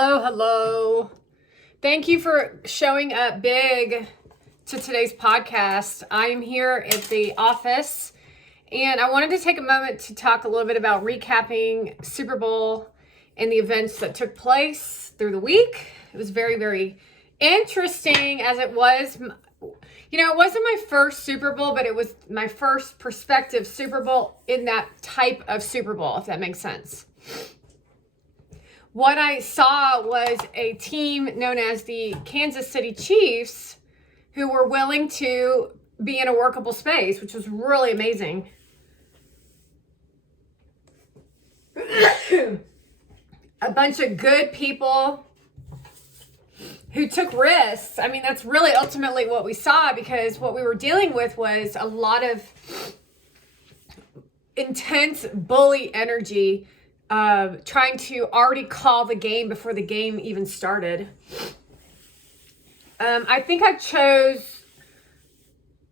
Hello, hello. Thank you for showing up big to today's podcast. I am here at the office and I wanted to take a moment to talk a little bit about recapping Super Bowl and the events that took place through the week. It was very, very interesting as it was. It wasn't my first Super Bowl, but it was my first prospective Super Bowl in that type of Super Bowl, if that makes sense. What I saw was a team known as the Kansas City Chiefs who were willing to be in a workable space, which was really amazing. A bunch of good people who took risks. I mean, that's really ultimately what we saw, because what we were dealing with was a lot of intense bully energy, trying to already call the game before the game even started. I think I chose...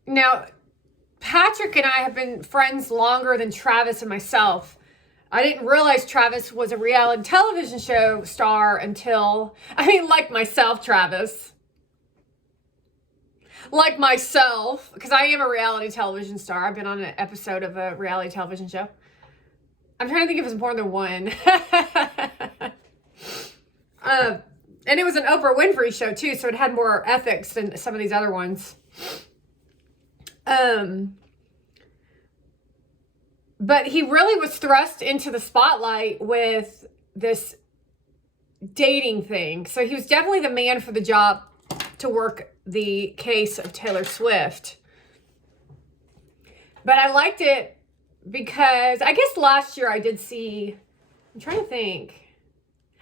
Now, Patrick and I have been friends longer than Travis and myself. I didn't realize Travis was a reality television show star until... like myself, Travis. Like myself, because I am a reality television star. I've been on an episode of a reality television show. I'm trying to think if it's more than one. And it was an Oprah Winfrey show too, so it had more ethics than some of these other ones. But he really was thrust into the spotlight with this dating thing. So he was definitely the man for the job to work the case of Taylor Swift. But I liked it because I guess last year I did see, I'm trying to think.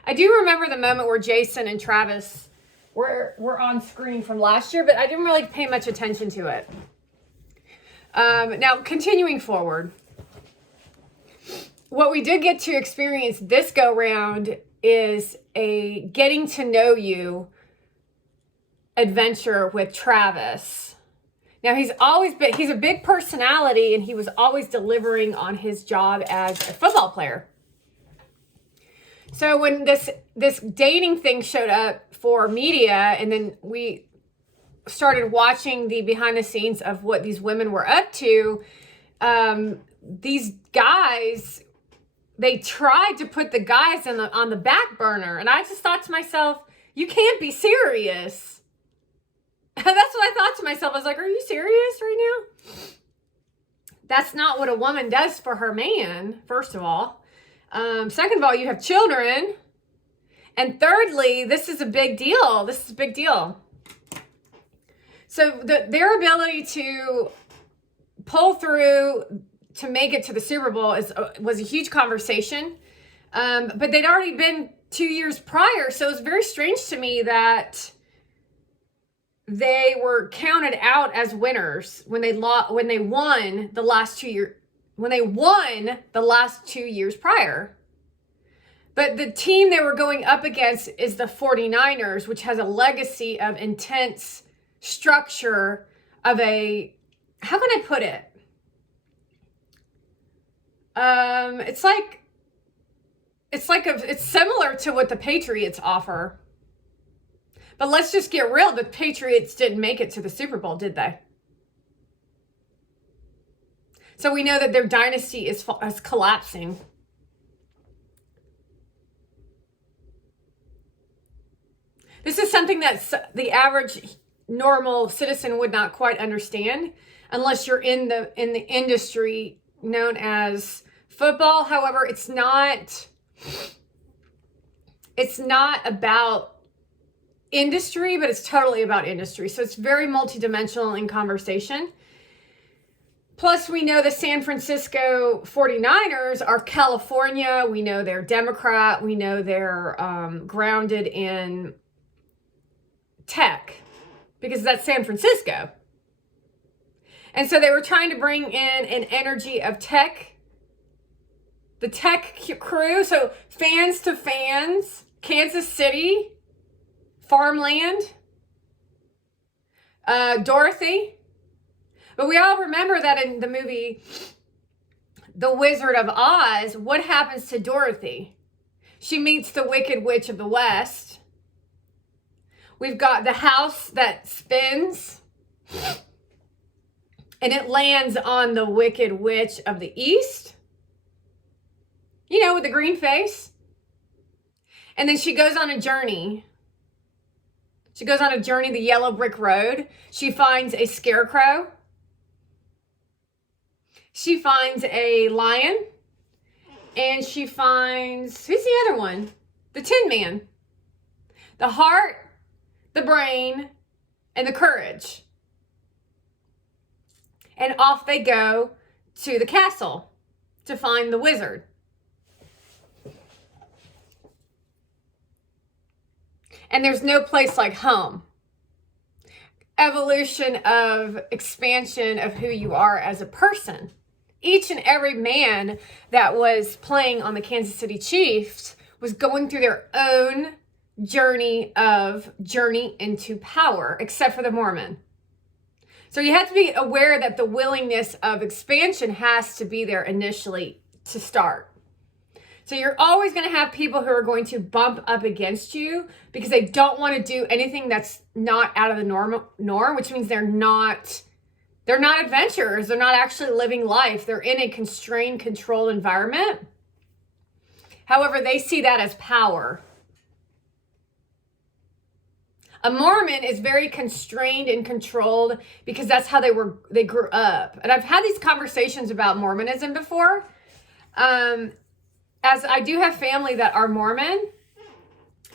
I do remember the moment where Jason and Travis were on screen from last year, but I didn't really pay much attention to it. Now, continuing forward, what we did get to experience this go round is a getting to know you adventure with Travis. Now, he's a big personality, and he was always delivering on his job as a football player. So when this dating thing showed up for media, and then we started watching the behind the scenes of what these women were up to, these guys, they tried to put the guys on the back burner. And I just thought to myself, you can't be serious. That's what I thought to myself. I was like, are you serious right now? That's not what a woman does for her man, first of all. Second of all, you have children. And thirdly, this is a big deal. So their ability to pull through to make it to the Super Bowl was a huge conversation. But they'd already been 2 years prior. So it was very strange to me that they were counted out as winners when they won the last 2 years prior. But the team they were going up against is the 49ers, which has a legacy of intense structure of a, how can I put it? It's similar to what the Patriots offer. But let's just get real. The Patriots didn't make it to the Super Bowl, did they? So we know that their dynasty is collapsing. This is something that the average normal citizen would not quite understand unless you're in the industry known as football. However, it's not about industry, but it's totally about industry. So it's very multidimensional in conversation. Plus, we know the San Francisco 49ers are California. We know they're Democrat. We know they're grounded in tech because that's San Francisco. And so they were trying to bring in an energy of tech, the tech crew. So fans to fans, Kansas City, farmland, Dorothy. But we all remember that in the movie The Wizard of Oz, what happens to Dorothy? She meets the Wicked Witch of the West. We've got the house that spins, and it lands on the Wicked Witch of the East. You know, with the green face. And then she goes on a journey. She goes on a journey, the yellow brick road. She finds a scarecrow. She finds a lion. And she finds, who's the other one? The Tin Man. The heart, the brain, and the courage. And off they go to the castle to find the wizard. And there's no place like home. Evolution of expansion of who you are as a person. Each and every man that was playing on the Kansas City Chiefs was going through their own journey into power, except for the Mormon. So you have to be aware that the willingness of expansion has to be there initially to start. So you're always going to have people who are going to bump up against you because they don't want to do anything that's not out of the norm, which means they're not adventurers. They're not actually living life. They're in a constrained, controlled environment. However, they see that as power. A Mormon is very constrained and controlled because that's how they grew up. And I've had these conversations about Mormonism before. As I do have family that are Mormon,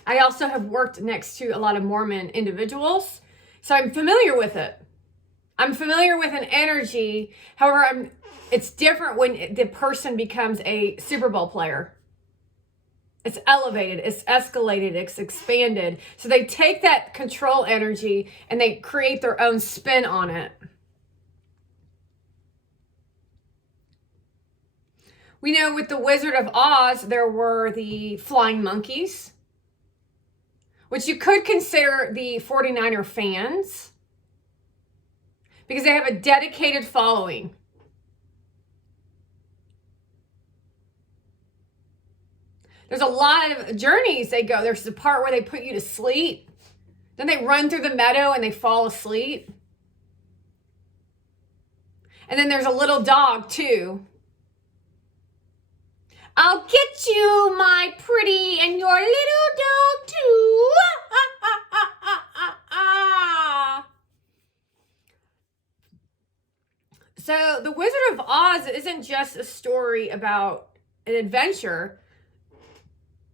I also have worked next to a lot of Mormon individuals. So I'm familiar with it. I'm familiar with an energy. However, it's different when the person becomes a Super Bowl player. It's elevated, it's escalated, it's expanded. So they take that control energy and they create their own spin on it. We know with the Wizard of Oz, there were the flying monkeys, which you could consider the 49er fans because they have a dedicated following. There's a lot of journeys they go. There's the part where they put you to sleep. Then they run through the meadow and they fall asleep. And then there's a little dog too. I'll get you, my pretty, and your little dog too. So the Wizard of Oz isn't just a story about an adventure,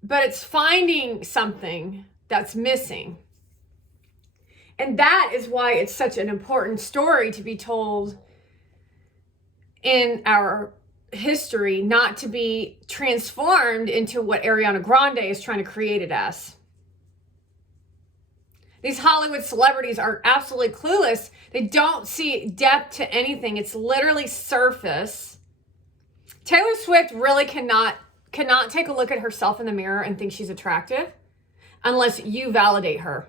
but it's finding something that's missing. And that is why it's such an important story to be told in our history, not to be transformed into what Ariana Grande is trying to create it as. These Hollywood celebrities are absolutely clueless. They don't see depth to anything. It's literally surface. Taylor Swift really cannot take a look at herself in the mirror and think she's attractive unless you validate her.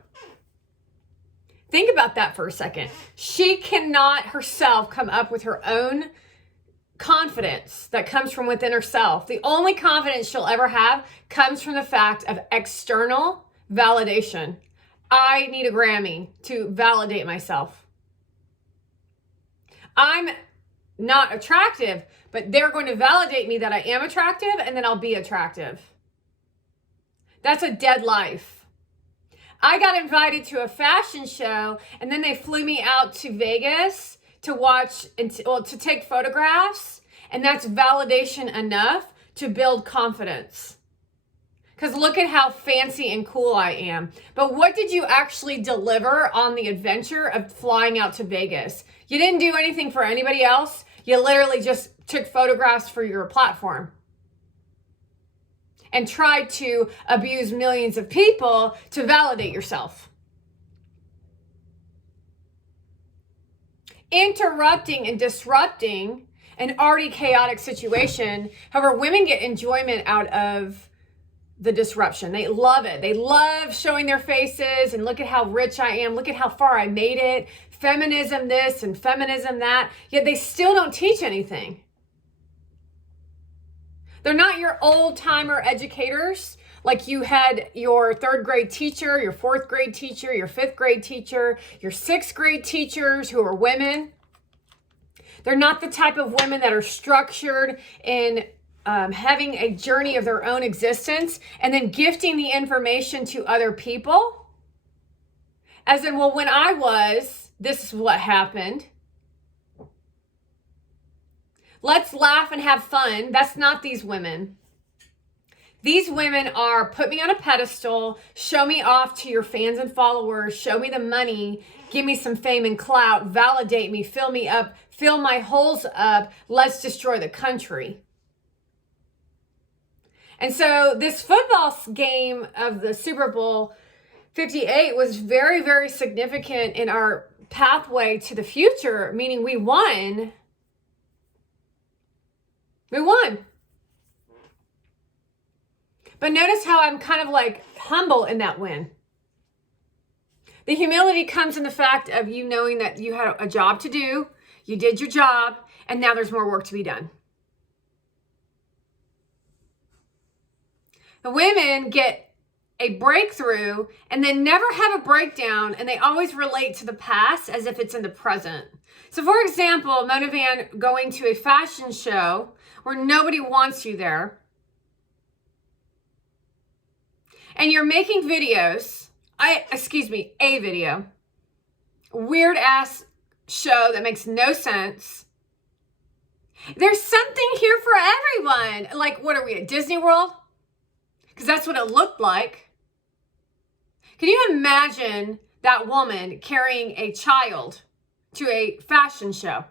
Think about that for a second. She cannot herself come up with her own confidence that comes from within herself. The only confidence she'll ever have comes from the fact of external validation. I need a Grammy to validate myself. I'm not attractive, but they're going to validate me that I am attractive, and then I'll be attractive. That's a dead life. I got invited to a fashion show, and then they flew me out to Vegas to watch and to take photographs, and that's validation enough to build confidence. Because look at how fancy and cool I am. But what did you actually deliver on the adventure of flying out to Vegas? You didn't do anything for anybody else. You literally just took photographs for your platform and tried to abuse millions of people to validate yourself. Interrupting and disrupting an already chaotic situation. However, women get enjoyment out of the disruption. They love it. They love showing their faces and look at how rich I am. Look at how far I made it. Feminism this and feminism that. Yet they still don't teach anything. They're not your old timer educators Like you had your 3rd grade teacher, your 4th grade teacher, your 5th grade teacher, your 6th grade teachers who are women. They're not the type of women that are structured in having a journey of their own existence and then gifting the information to other people. As in, well, when I was, this is what happened. Let's laugh and have fun. That's not these women. These women are put me on a pedestal, show me off to your fans and followers, show me the money, give me some fame and clout, validate me, fill me up, fill my holes up, let's destroy the country. And so this football game of the Super Bowl 58 was very, very significant in our pathway to the future, meaning we won. We won. But notice how I'm kind of like humble in that win. The humility comes in the fact of you knowing that you had a job to do, you did your job, and now there's more work to be done. The women get a breakthrough and then never have a breakdown, and they always relate to the past as if it's in the present. So for example, Mona Van going to a fashion show where nobody wants you there, and you're making videos, a video, weird ass show that makes no sense. There's something here for everyone. Like, what are we at Disney World? Because that's what it looked like. Can you imagine that woman carrying a child to a fashion show?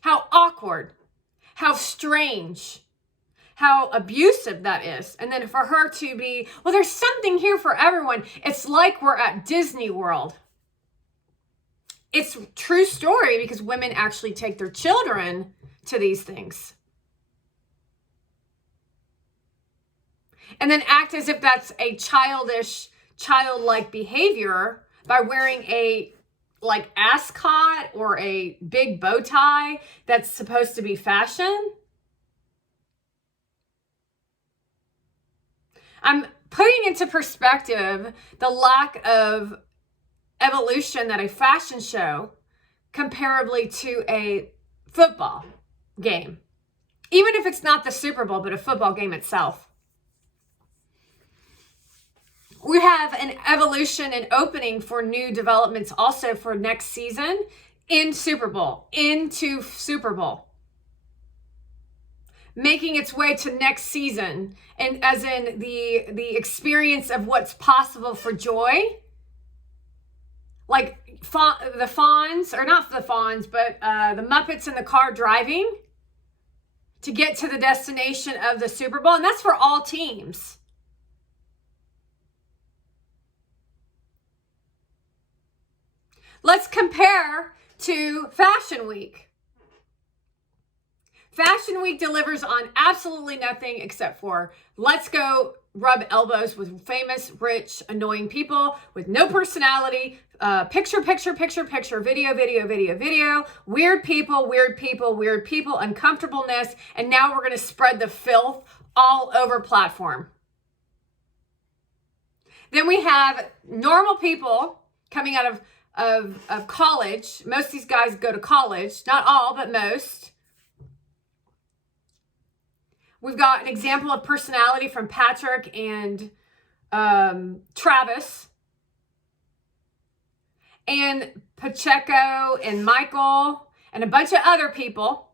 How awkward, how strange, how abusive that is. And then for her to be, well, there's something here for everyone. It's like we're at Disney World. It's a true story because women actually take their children to these things. And then act as if that's a childlike behavior by wearing a like ascot or a big bow tie that's supposed to be fashion. I'm putting into perspective the lack of evolution that a fashion show comparably to a football game, even if it's not the Super Bowl, but a football game itself. We have an evolution and opening for new developments also for next season into Super Bowl. Making its way to next season, and as in the experience of what's possible for joy, like the Fonz, or not the Fonz, but the Muppets in the car driving to get to the destination of the Super Bowl, and that's for all teams. Let's compare to Fashion Week. Fashion Week delivers on absolutely nothing except for let's go rub elbows with famous, rich, annoying people with no personality, picture, video, weird people, uncomfortableness, and now we're going to spread the filth all over platform. Then we have normal people coming out of college. Most of these guys go to college, not all, but most. We've got an example of personality from Patrick and Travis, and Pacheco and Michael and a bunch of other people.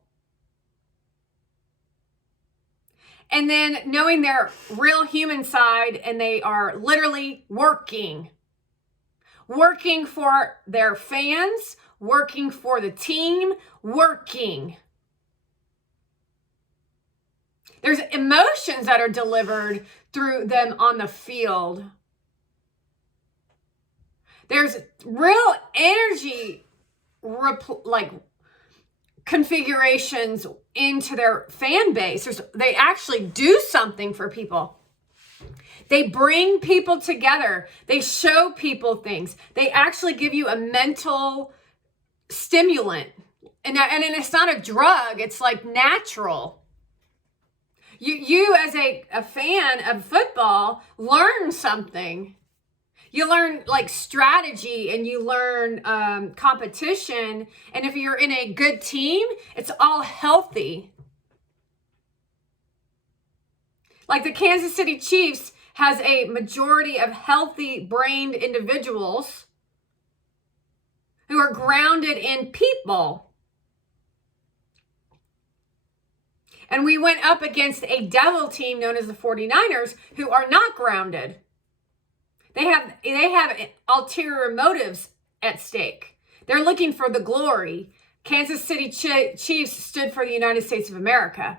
And then knowing their real human side, and they are literally working for their fans, working for the team, working. There's emotions that are delivered through them on the field. There's real energy, configurations into their fan base. They actually do something for people. They bring people together. They show people things. They actually give you a mental stimulant. And it's not a drug. It's like natural. You as a fan of football learn something. You learn like strategy, and you learn competition. And if you're in a good team, it's all healthy. Like the Kansas City Chiefs has a majority of healthy brained individuals who are grounded in people. And we went up against a devil team known as the 49ers who are not grounded. They have ulterior motives at stake. They're looking for the glory. Kansas City Chiefs stood for the United States of America.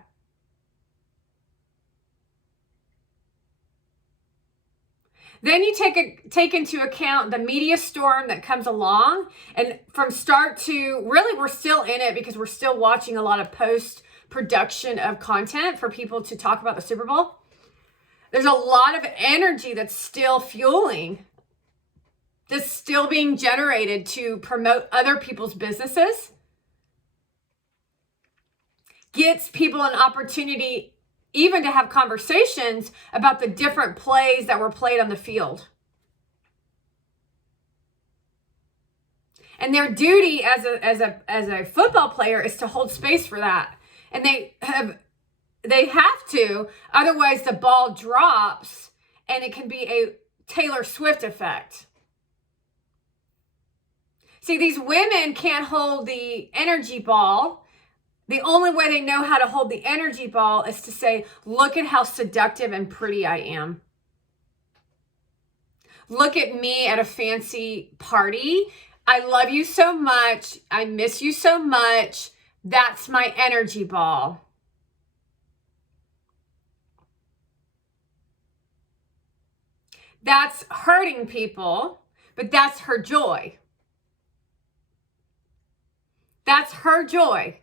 Then you take into account the media storm that comes along, and from start to really, we're still in it because we're still watching a lot of post-production of content for people to talk about the Super Bowl. There's a lot of energy that's still fueling, that's still being generated to promote other people's businesses, gets people an opportunity even to have conversations about the different plays that were played on the field. And their duty as a football player is to hold space for that. And they have to, otherwise the ball drops and it can be a Taylor Swift effect. See, these women can't hold the energy ball. The only way they know how to hold the energy ball is to say, look at how seductive and pretty I am. Look at me at a fancy party. I love you so much. I miss you so much. That's my energy ball. That's hurting people, but that's her joy. That's her joy.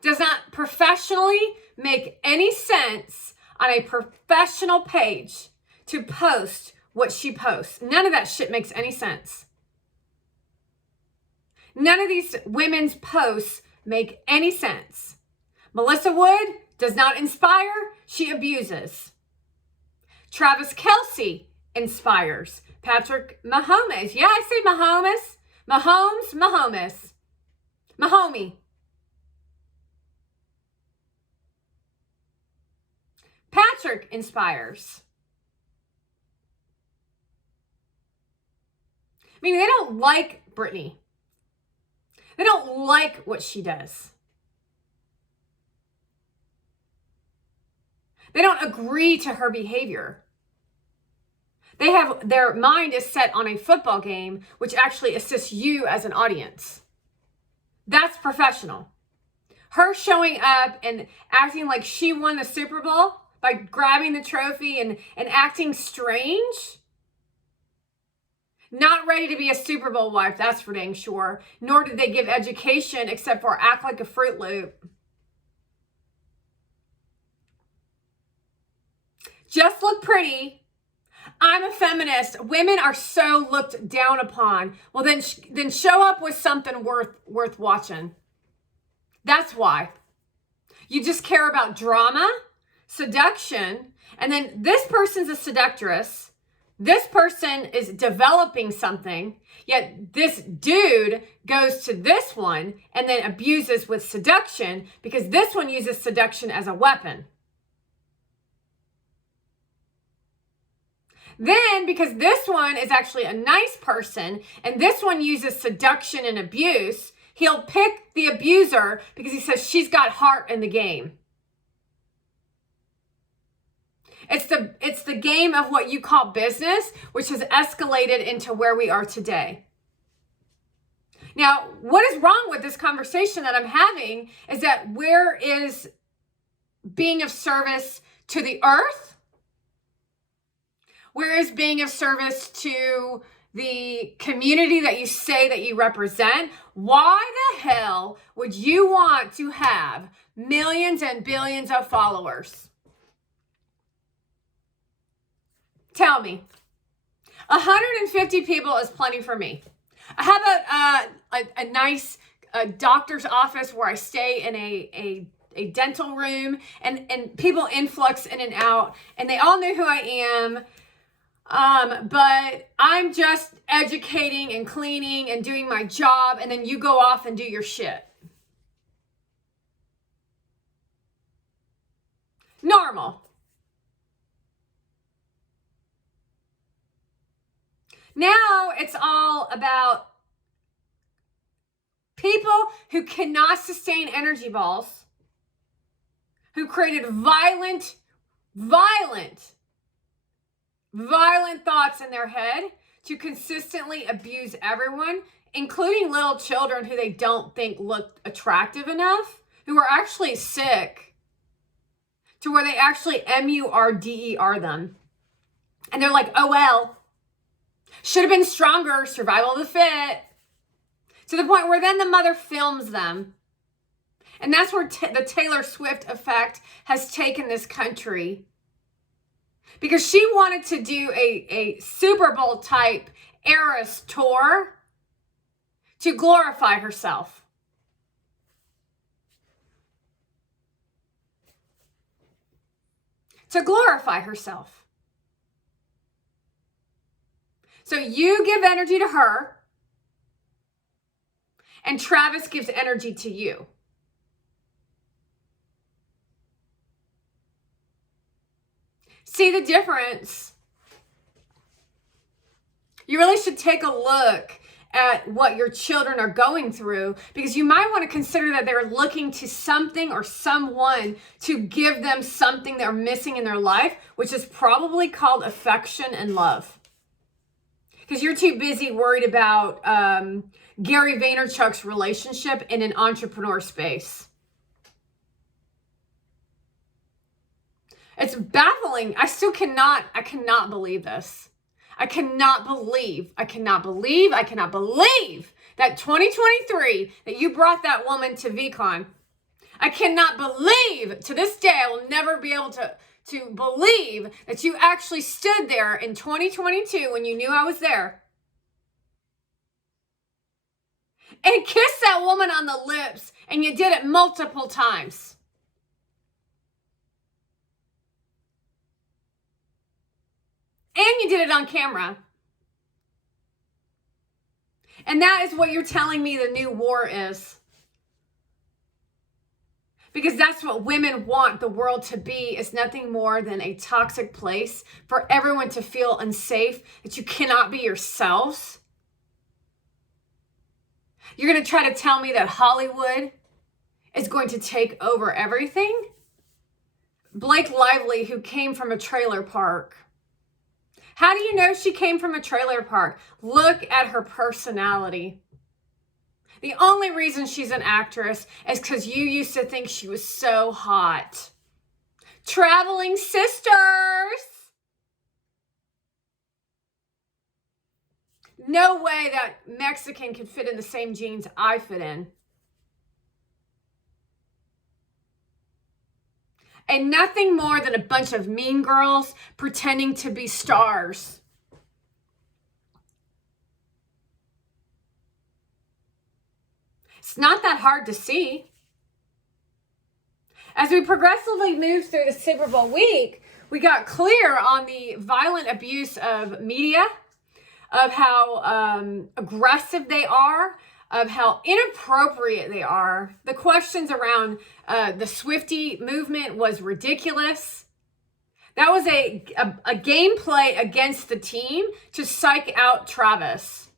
Does not professionally make any sense on a professional page to post what she posts. None of that shit makes any sense. None of these women's posts make any sense. Melissa Wood does not inspire, she abuses. Travis Kelce inspires. Patrick Mahomes. Yeah, I say Mahomes. Mahomes. Mahomie. Patrick inspires. I mean, they don't like Britney. They don't like what she does. They don't agree to her behavior. Their mind is set on a football game, which actually assists you as an audience. That's professional. Her showing up and acting like she won the Super Bowl by grabbing the trophy and acting strange. Not ready to be a Super Bowl wife, that's for dang sure. Nor did they give education except for act like a Fruit Loop. Just look pretty. I'm a feminist. Women are so looked down upon. Well, then show up with something worth watching. That's why. You just care about drama, seduction, and then this person's a seductress. This person is developing something, yet this dude goes to this one and then abuses with seduction because this one uses seduction as a weapon. Then, because this one is actually a nice person and this one uses seduction and abuse, he'll pick the abuser because he says she's got heart in the game. It's the game of what you call business, which has escalated into where we are today. Now, what is wrong with this conversation that I'm having is that where is being of service to the earth? Where is being of service to the community that you say that you represent? Why the hell would you want to have millions and billions of followers? Tell me. 150 people is plenty for me. How about a nice doctor's office where I stay in a dental room, and people influx in and out, and they all knew who I am. But I'm just educating and cleaning and doing my job, and then you go off and do your shit. Normal. Now it's all about people who cannot sustain energy balls, who created violent thoughts in their head to consistently abuse everyone, including little children who they don't think look attractive enough, who are actually sick, to where they actually MURDER them. And they're like, oh well, should have been stronger, survival of the fit. To the point where then the mother films them. And that's where the Taylor Swift effect has taken this country. Because she wanted to do a Super Bowl type Eras tour to glorify herself. To glorify herself. So you give energy to her, and Travis gives energy to you. See the difference? You really should take a look at what your children are going through, because you might want to consider that they're looking to something or someone to give them something they're missing in their life, which is probably called affection and love. Because you're too busy worried about Gary Vaynerchuk's relationship in an entrepreneur space. It's baffling. I cannot believe this. I cannot believe that 2023 that you brought that woman to VCon. I cannot believe, to this day, I will never be able to believe that you actually stood there in 2022 when you knew I was there and kissed that woman on the lips, and you did it multiple times. And you did it on camera. And that is what you're telling me the new war is. Because that's what women want the world to be, is nothing more than a toxic place for everyone to feel unsafe, that you cannot be yourselves. You're going to try to tell me that Hollywood is going to take over everything? Blake Lively, who came from a trailer park. How do you know she came from a trailer park? Look at her personality. The only reason she's an actress is because you used to think she was so hot. Traveling sisters. No way that Mexican could fit in the same jeans I fit in. And nothing more than a bunch of mean girls pretending to be stars. It's not that hard to see. As we progressively moved through the Super Bowl week, we got clear on the violent abuse of media, of how aggressive they are, of how inappropriate they are. The questions around the Swiftie movement was ridiculous. That was a gameplay against the team to psych out Travis.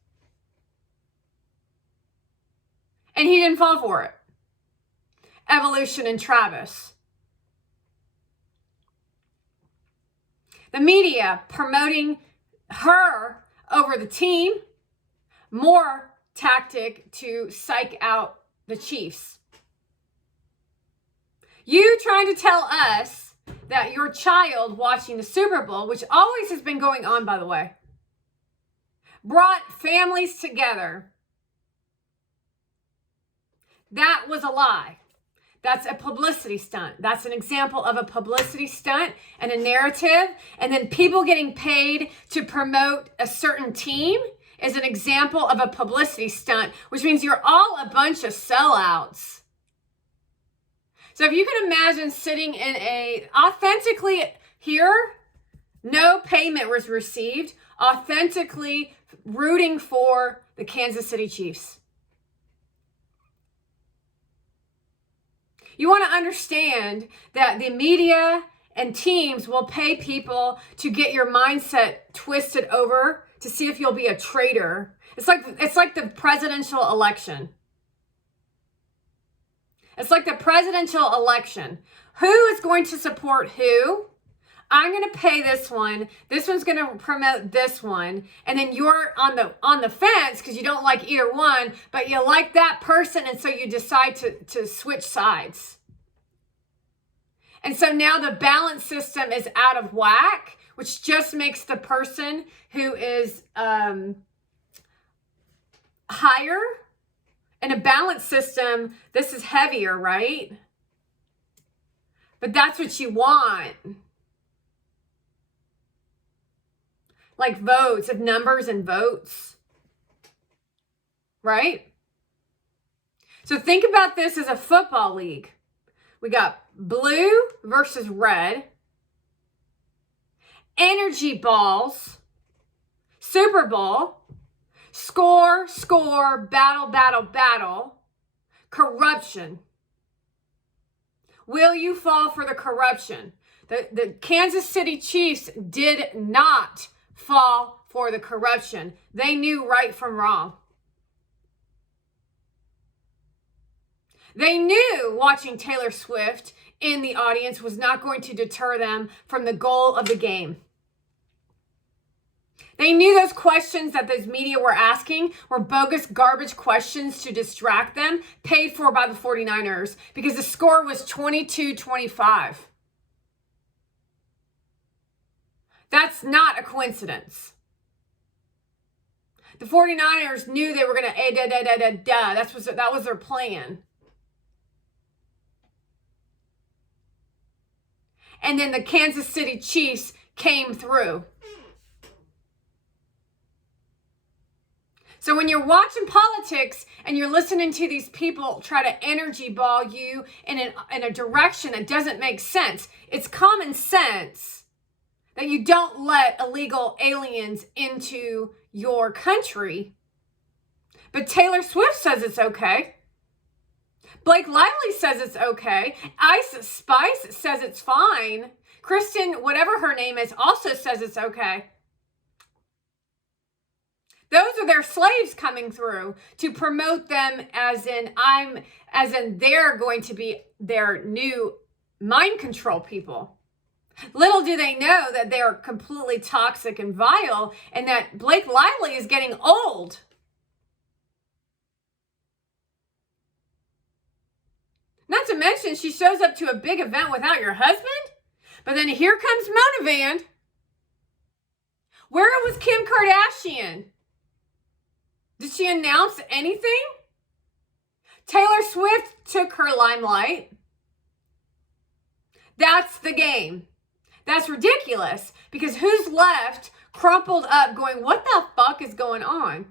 And he didn't fall for it. Evolution in Travis. The media promoting her over the team. More tactic to psych out the Chiefs. You trying to tell us that your child watching the Super Bowl, which always has been going on, by the way, brought families together. That was a lie. That's a publicity stunt. That's an example of a publicity stunt and a narrative. And then people getting paid to promote a certain team is an example of a publicity stunt, which means you're all a bunch of sellouts. So if you can imagine sitting in a, authentically here, no payment was received, authentically rooting for the Kansas City Chiefs. You want to understand that the media and teams will pay people to get your mindset twisted over to see if you'll be a traitor. It's like the presidential election. It's like the presidential election. Who is going to support who? I'm going to pay this one. This one's going to promote this one. And then you're on the fence because you don't like either one, but you like that person. And so you decide to switch sides. And so now the balance system is out of whack, which just makes the person who is higher. In a balance system, this is heavier, right? But that's what you want. Like votes, of numbers and votes. Right? So think about this as a football league. We got blue versus red. Energy balls. Super Bowl. Score, battle, battle, battle. Corruption. Will you fall for the corruption? The Kansas City Chiefs did not fall for the corruption. They knew right from wrong. They knew watching Taylor Swift in the audience was not going to deter them from the goal of the game. They knew those questions that those media were asking were bogus, garbage questions to distract them, paid for by the 49ers, because the score was 22-25. That's not a coincidence. The 49ers knew they were going to, that was their plan. And then the Kansas City Chiefs came through. So when you're watching politics and you're listening to these people try to energy ball you in a direction that doesn't make sense, it's common sense that you don't let illegal aliens into your country. But Taylor Swift says it's okay. Blake Lively says it's okay. Ice Spice says it's fine. Kristen, whatever her name is, also says it's okay. Those are their slaves coming through to promote them as in they're going to be their new mind control people. Little do they know that they are completely toxic and vile, and that Blake Lively is getting old. Not to mention, she shows up to a big event without your husband. But then here comes Mona Van. Where was Kim Kardashian? Did she announce anything? Taylor Swift took her limelight. That's the game. That's ridiculous, because who's left crumpled up going, what the fuck is going on?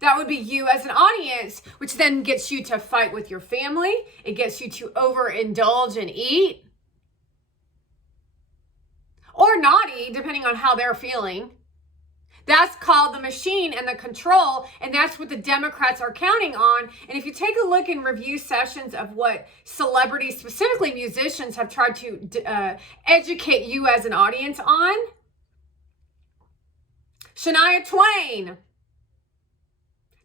That would be you as an audience, which then gets you to fight with your family. It gets you to overindulge and eat. Or not eat, depending on how they're feeling. That's called the machine and the control, and that's what the Democrats are counting on. And if you take a look in review sessions of what celebrities, specifically musicians, have tried to educate you as an audience on, Shania Twain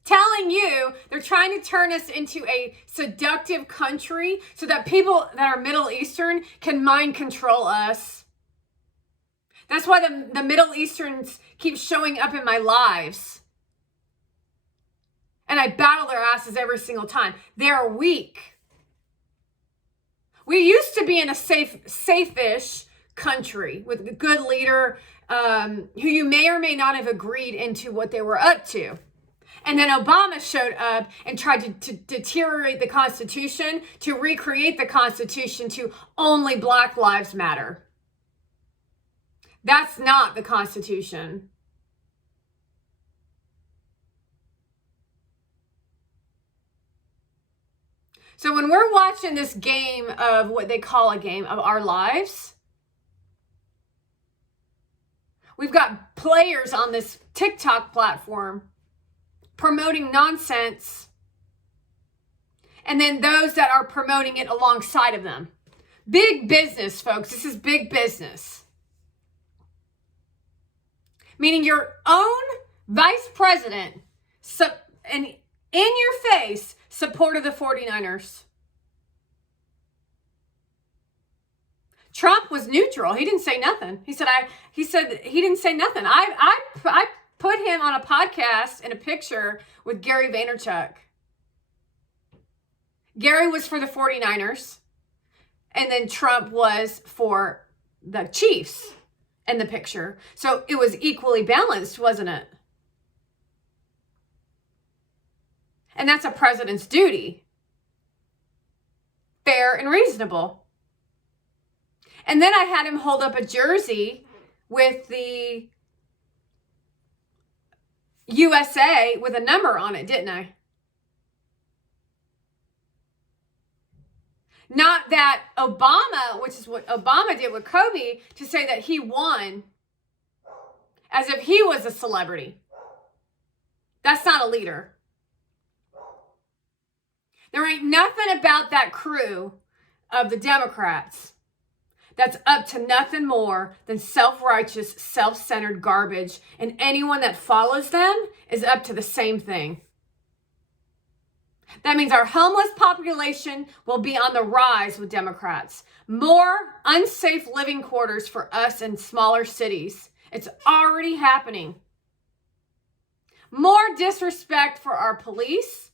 telling you they're trying to turn us into a seductive country so that people that are Middle Eastern can mind control us. That's why the Middle Easterns keep showing up in my lives. And I battle their asses every single time. They're weak. We used to be in a safe-ish country with a good leader who you may or may not have agreed into what they were up to. And then Obama showed up and tried to deteriorate the Constitution, to recreate the Constitution to only Black Lives Matter. That's not the Constitution. So when we're watching this game of what they call a game of our lives, we've got players on this TikTok platform promoting nonsense, and then those that are promoting it alongside of them. Big business, folks. This is big business. Meaning your own vice president and in your face supported the 49ers. Trump was neutral. He didn't say nothing. He said he didn't say nothing. I put him on a podcast in a picture with Gary Vaynerchuk. Gary was for the 49ers, and then Trump was for the Chiefs in the picture. So it was equally balanced, wasn't it? And that's a president's duty. Fair and reasonable. And then I had him hold up a jersey with the USA with a number on it, didn't I? Not that Obama, which is what Obama did with Kobe, to say that he won as if he was a celebrity. That's not a leader. There ain't nothing about that crew of the Democrats that's up to nothing more than self-righteous, self-centered garbage, and anyone that follows them is up to the same thing. That means our homeless population will be on the rise with Democrats. More unsafe living quarters for us in smaller cities. It's already happening. More disrespect for our police.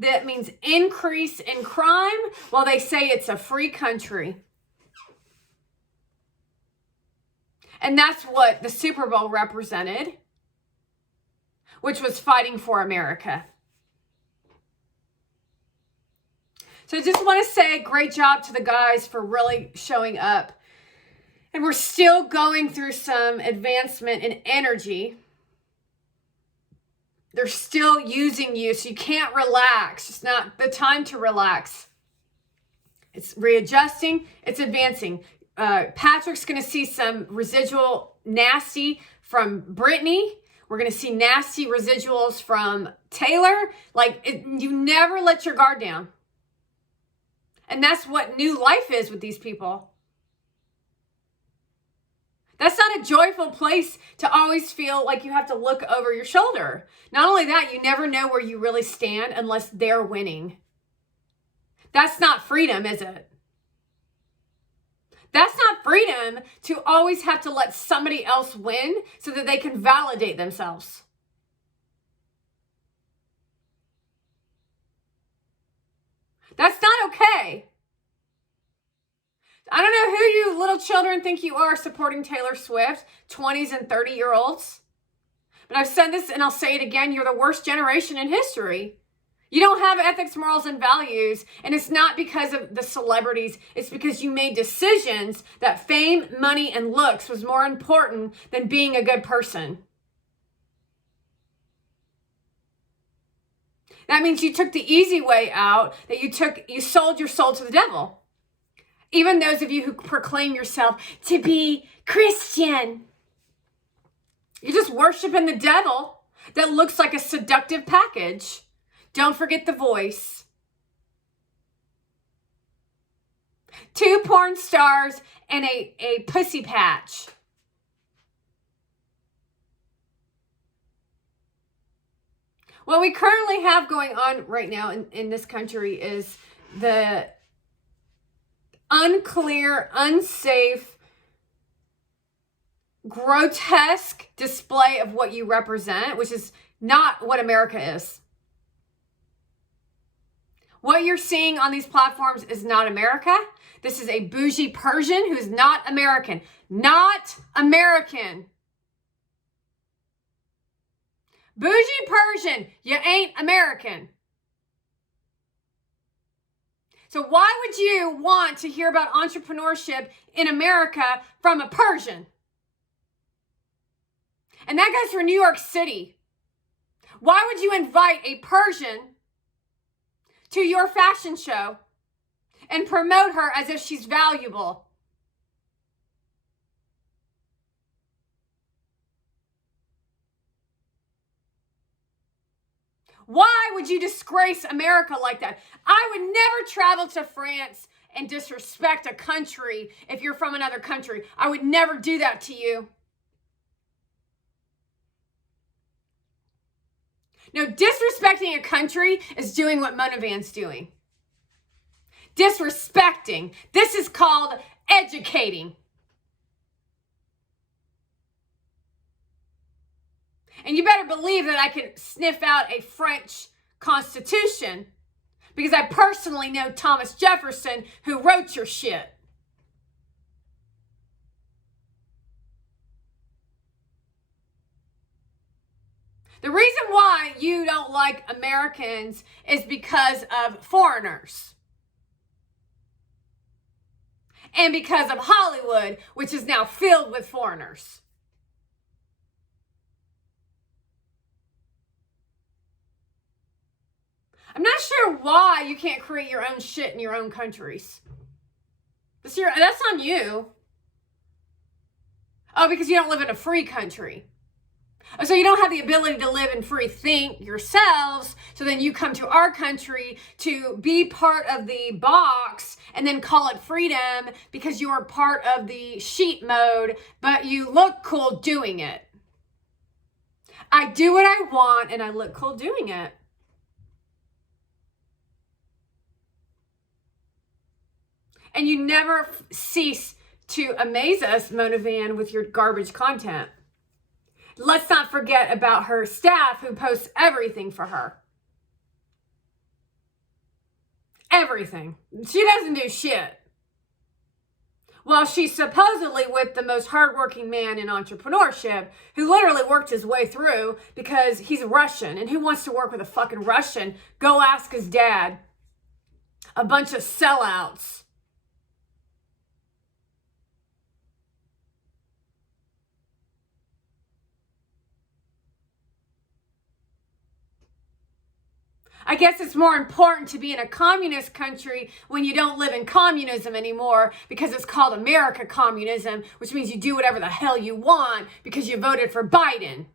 That means increase in crime while they say it's a free country. And that's what the Super Bowl represented, which was fighting for America. So I just want to say great job to the guys for really showing up. And we're still going through some advancement in energy. They're still using you, so you can't relax. It's not the time to relax. It's readjusting. It's advancing. Patrick's going to see some residual nasty from Brittany. We're going to see nasty residuals from Taylor. You never let your guard down. And that's what new life is with these people. That's not a joyful place to always feel like you have to look over your shoulder. Not only that, you never know where you really stand unless they're winning. That's not freedom, is it? That's not freedom to always have to let somebody else win so that they can validate themselves. That's not okay. I don't know who you little children think you are supporting Taylor Swift, 20s and 30-year-olds. But I've said this and I'll say it again, you're the worst generation in history. You don't have ethics, morals, and values, and it's not because of the celebrities. It's because you made decisions that fame, money, and looks was more important than being a good person. That means you took the easy way out, that you sold your soul to the devil. Even those of you who proclaim yourself to be Christian. You're just worshiping the devil that looks like a seductive package. Don't forget the voice. 2 porn stars and a pussy patch. What we currently have going on right now in this country is the unclear, unsafe, grotesque display of what you represent, which is not what America is. What you're seeing on these platforms is not America. This is a bougie Persian who's not American. Not American. Bougie Persian, you ain't American. So why would you want to hear about entrepreneurship in America from a Persian? And that goes for New York City. Why would you invite a Persian to your fashion show and promote her as if she's valuable. Why would you disgrace America like that? I would never travel to France and disrespect a country if you're from another country. I would never do that to you. No, disrespecting a country is doing what Mona Van's doing. Disrespecting. This is called educating. And you better believe that I can sniff out a French Constitution because I personally know Thomas Jefferson, who wrote your shit. The reason why you don't like Americans is because of foreigners. And because of Hollywood, which is now filled with foreigners. I'm not sure why you can't create your own shit in your own countries. That's on you. Oh, because you don't live in a free country. Oh, so you don't have the ability to live and free think yourselves. So then you come to our country to be part of the box and then call it freedom because you are part of the sheet mode, but you look cool doing it. I do what I want and I look cool doing it. And you never cease to amaze us, Mona Van, with your garbage content. Let's not forget about her staff who posts everything for her. Everything. She doesn't do shit. Well, she's supposedly with the most hardworking man in entrepreneurship who literally worked his way through because he's Russian. And who wants to work with a fucking Russian? Go ask his dad. A bunch of sellouts. I guess it's more important to be in a communist country when you don't live in communism anymore because it's called America communism, which means you do whatever the hell you want because you voted for Biden.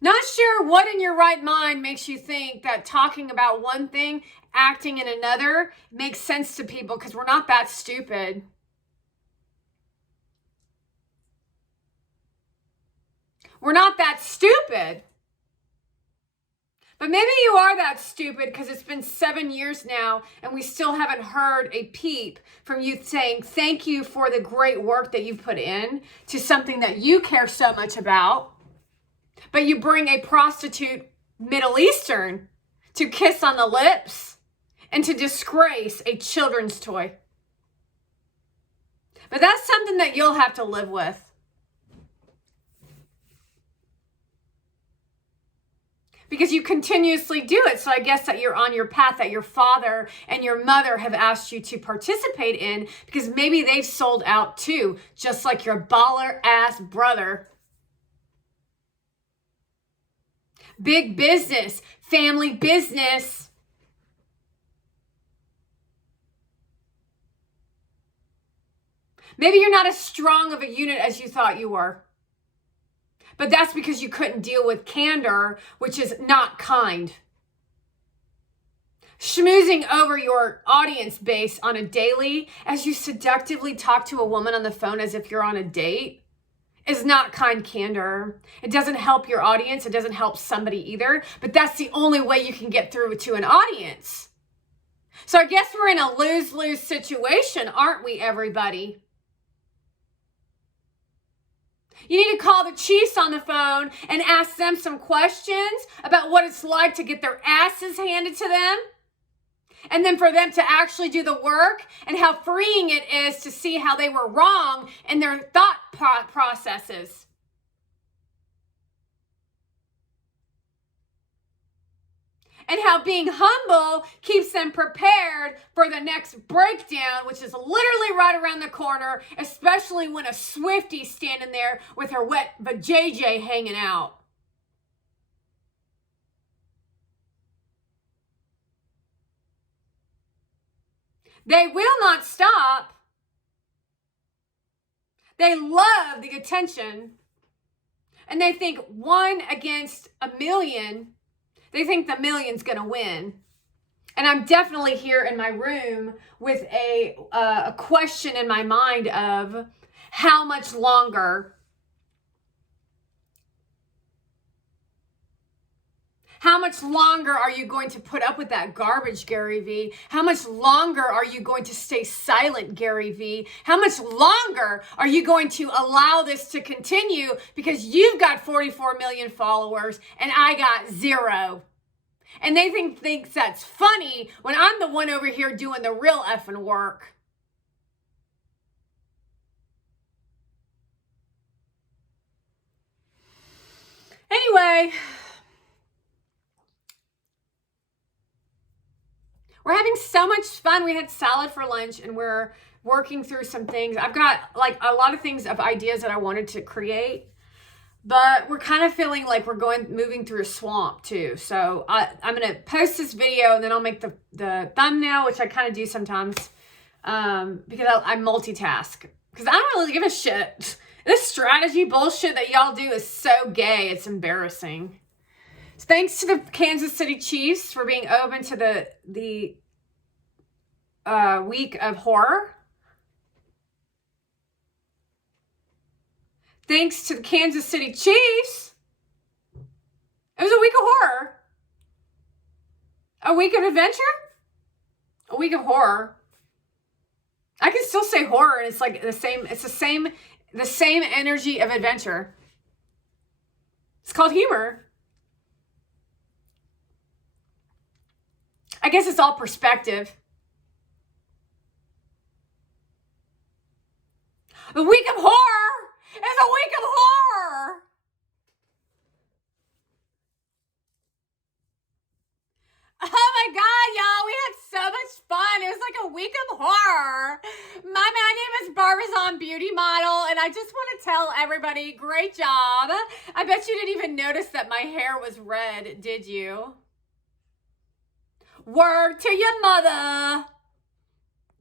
Not sure what in your right mind makes you think that talking about one thing, acting in another, makes sense to people because we're not that stupid. We're not that stupid. But maybe you are that stupid because it's been 7 years now and we still haven't heard a peep from you saying thank you for the great work that you've put in to something that you care so much about. But you bring a prostitute Middle Eastern to kiss on the lips and to disgrace a children's toy. But that's something that you'll have to live with. Because you continuously do it. So I guess that you're on your path that your father and your mother have asked you to participate in because maybe they've sold out too, just like your baller ass brother. Big business, family business. Maybe you're not as strong of a unit as you thought you were. But that's because you couldn't deal with candor, which is not kind. Schmoozing over your audience base on a daily as you seductively talk to a woman on the phone as if you're on a date is not kind candor. It doesn't help your audience. It doesn't help somebody either. But that's the only way you can get through to an audience. So I guess we're in a lose-lose situation, aren't we, everybody? You need to call the Chiefs on the phone and ask them some questions about what it's like to get their asses handed to them. And then for them to actually do the work and how freeing it is to see how they were wrong in their thought processes. and how being humble keeps them prepared for the next breakdown, which is literally right around the corner, especially when a Swifty's standing there with her wet vajayjay hanging out. They will not stop. They love the attention. And they think 1 against a million, they think the million's going to win. And I'm definitely here in my room with a question in my mind of how much longer? How much longer are you going to put up with that garbage, Gary Vee? How much longer are you going to stay silent, Gary Vee? How much longer are you going to allow this to continue because you've got 44 million followers and I got 0? And they think that's funny when I'm the one over here doing the real effing work. Anyway, we're having so much fun. We had salad for lunch and we're working through some things. I've got like a lot of things of ideas that I wanted to create, but we're kind of feeling like we're moving through a swamp too. So I'm going to post this video and then I'll make the thumbnail, which I kind of do sometimes because I multitask because I don't really give a shit. This strategy bullshit that y'all do is so gay. It's embarrassing. Thanks to the Kansas City Chiefs for being open to the week of horror. Thanks to the Kansas City Chiefs. It was a week of horror. A week of adventure? A week of horror. I can still say horror and it's like the same energy of adventure. It's called humor. I guess it's all perspective. The week of horror is a week of horror. Oh my God, y'all, we had so much fun. It was like a week of horror. My name is Barbizon Beauty Model, and I just want to tell everybody, great job. I bet you didn't even notice that my hair was red, did you? Word to your mother.